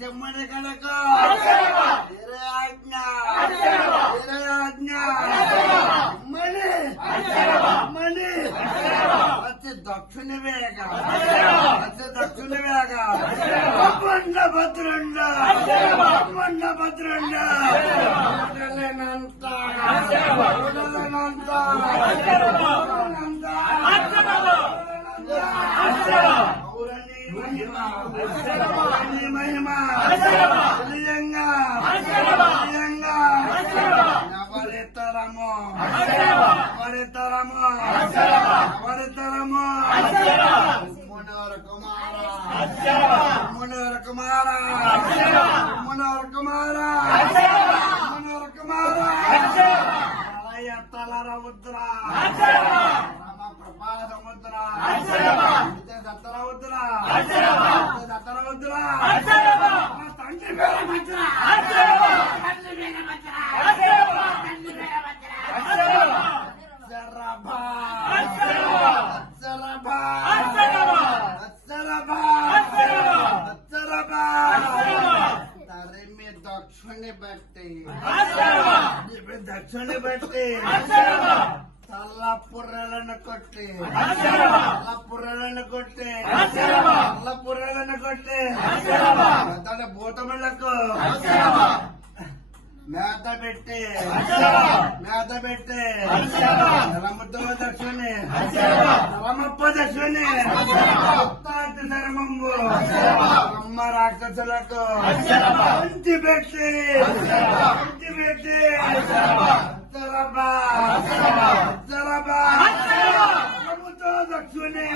చెమ్మడి కనుక దక్షిణ వేగ దక్షిణ వేగ మండ భద్రుండ మండ భద్రుండ ఉడలనంత ఉడలనంత మహిమ వరితరము వరితరము వరితరము మునోర కుమార మునోర కుమార మునోర కుమార మునోర కుమార తల రౌద్ర ప్రపా సముద్ర దత్తర ఉద్ర దత్తర ఉద్ర తండ్రి పేర మధ్య దక్షిణ బట్టి తల్లపుర్రలను కొట్టి తల్లపుర్రలను కొట్టి తల్లపుర్రలను కొట్టి తన భూతములకు మేత పెట్టి నలముద్ర దక్షిణి నలమప్ప దక్షిణి భక్తాంతి ధర్మంబు అమ్మ రాక్షసులకు అంతి పెట్టి దక్షిణి